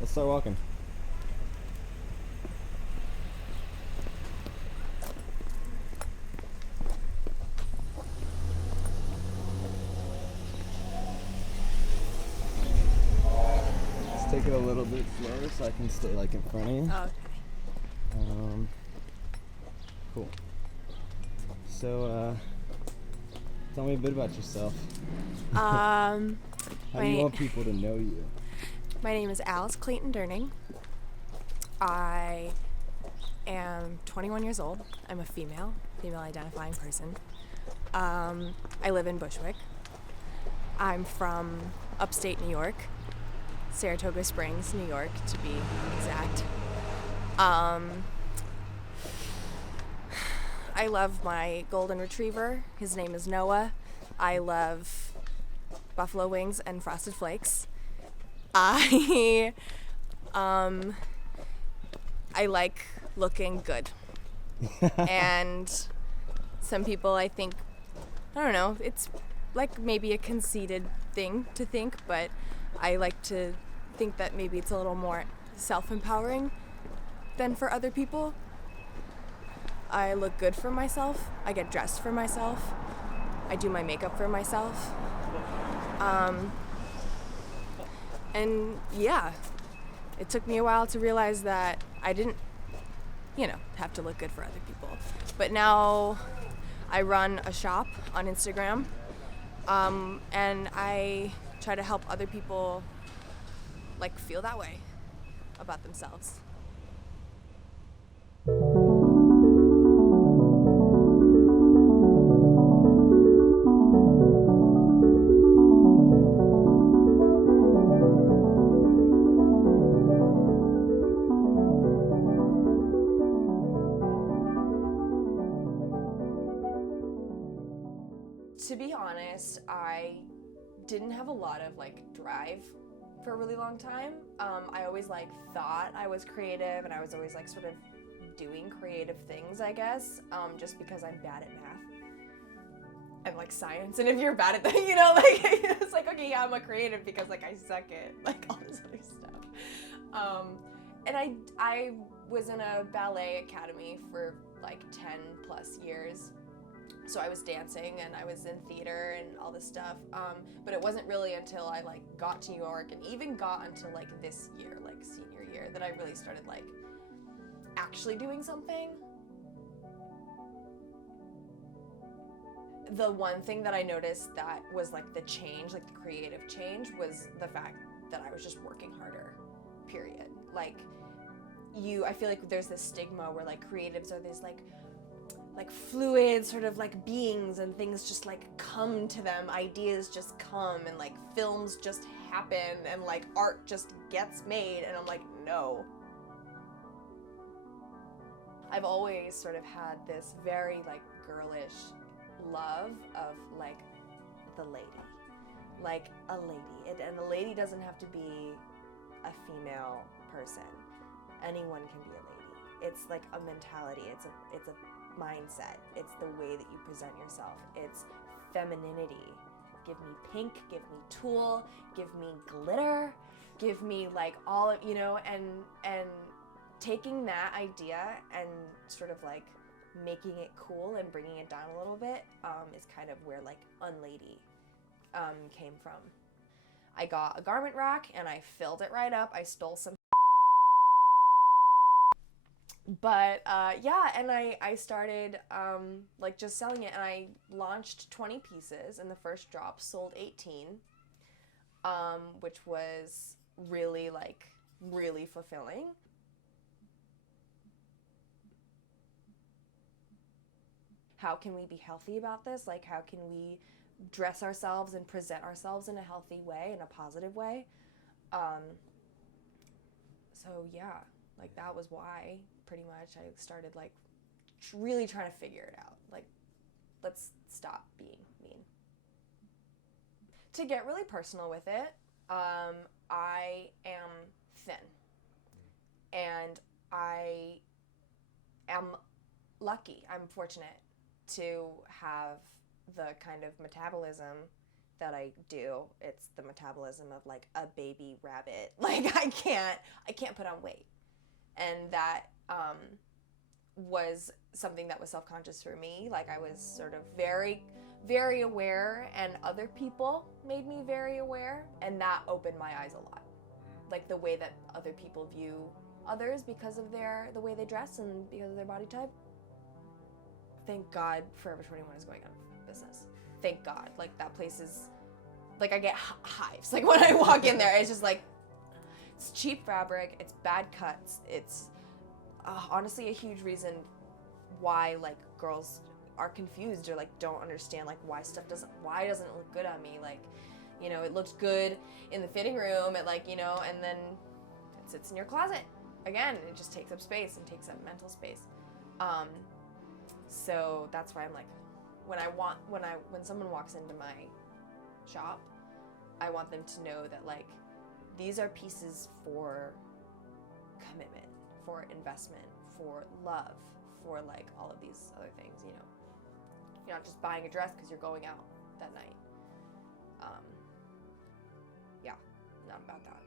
Let's start walking. Let's take it a little bit slower so I can stay like in front of you. Okay. Cool. So, tell me a bit about yourself. How do you want people to know you? My name is Alice Clayton Durning. I am 21 years old. I'm a female identifying person. I live in Bushwick. I'm from upstate New York, Saratoga Springs, New York, to be exact. I love my golden retriever. His name is Noah. I love buffalo wings and frosted flakes. I like looking good. And some people, I think, I don't know, it's like maybe a conceited thing to think, but I like to think that maybe it's a little more self-empowering than for other people. I look good for myself. I get dressed for myself. I do my makeup for myself. And yeah, it took me a while to realize that I didn't, have to look good for other people. But now I run a shop on Instagram, and I try to help other people feel that way about themselves. To be honest, I didn't have a lot of drive for a really long time. I always thought I was creative, and I was always sort of doing creative things, I guess, just because I'm bad at math and science. And if you're bad at that, it's okay, yeah, I'm a creative because I suck at all this other stuff. And I was in a ballet academy for 10 plus years. So I was dancing and I was in theater and all this stuff, but it wasn't really until I got to New York and even got until this year, senior year, that I really started actually doing something. The one thing that I noticed that was the change, the creative change, was the fact that I was just working harder, period. I feel there's this stigma where creatives are these fluid sort of beings, and things just come to them, ideas just come, and films just happen, and art just gets made, and I'm no. I've always sort of had this very girlish love of the lady, a lady, and a lady doesn't have to be a female person. Anyone can be a lady. It's a mentality. It's a mindset. It's the way that you present yourself. It's femininity. Give me pink, give me tulle, give me glitter, give me all of, and taking that idea and sort of making it cool and bringing it down a little bit is kind of where Unlady came from. I got a garment rack and I filled it right up. I stole some But yeah, and I started just selling it, and I launched 20 pieces, and the first drop sold 18, which was really really fulfilling. How can we be healthy about this? How can we dress ourselves and present ourselves in a healthy way, in a positive way? So yeah, that was why pretty much I started really trying to figure it out. Let's stop being mean. To get really personal with it, I am thin, and I am lucky. I'm fortunate to have the kind of metabolism that I do. It's the metabolism of like a baby rabbit. Like I can't put on weight. And that was something that was self-conscious for me. Like I was sort of very, very aware, and other people made me very aware, and that opened my eyes a lot. Like the way that other people view others because of the way they dress and because of their body type. Thank God Forever 21 is going out of business. Thank God. Like that place is, like I get hives. Like when I walk in there, it's just like, it's cheap fabric, it's bad cuts, it's honestly a huge reason why like girls are confused or like don't understand like why doesn't it look good on me. Like, you know, it looks good in the fitting room, and like, you know, and then it sits in your closet. Again, it just takes up space and takes up mental space. So that's why I'm like, when someone walks into my shop, I want them to know that like these are pieces for commitment, for investment, for love, for like all of these other things, you know. You're not just buying a dress because you're going out that night. Yeah, not about that.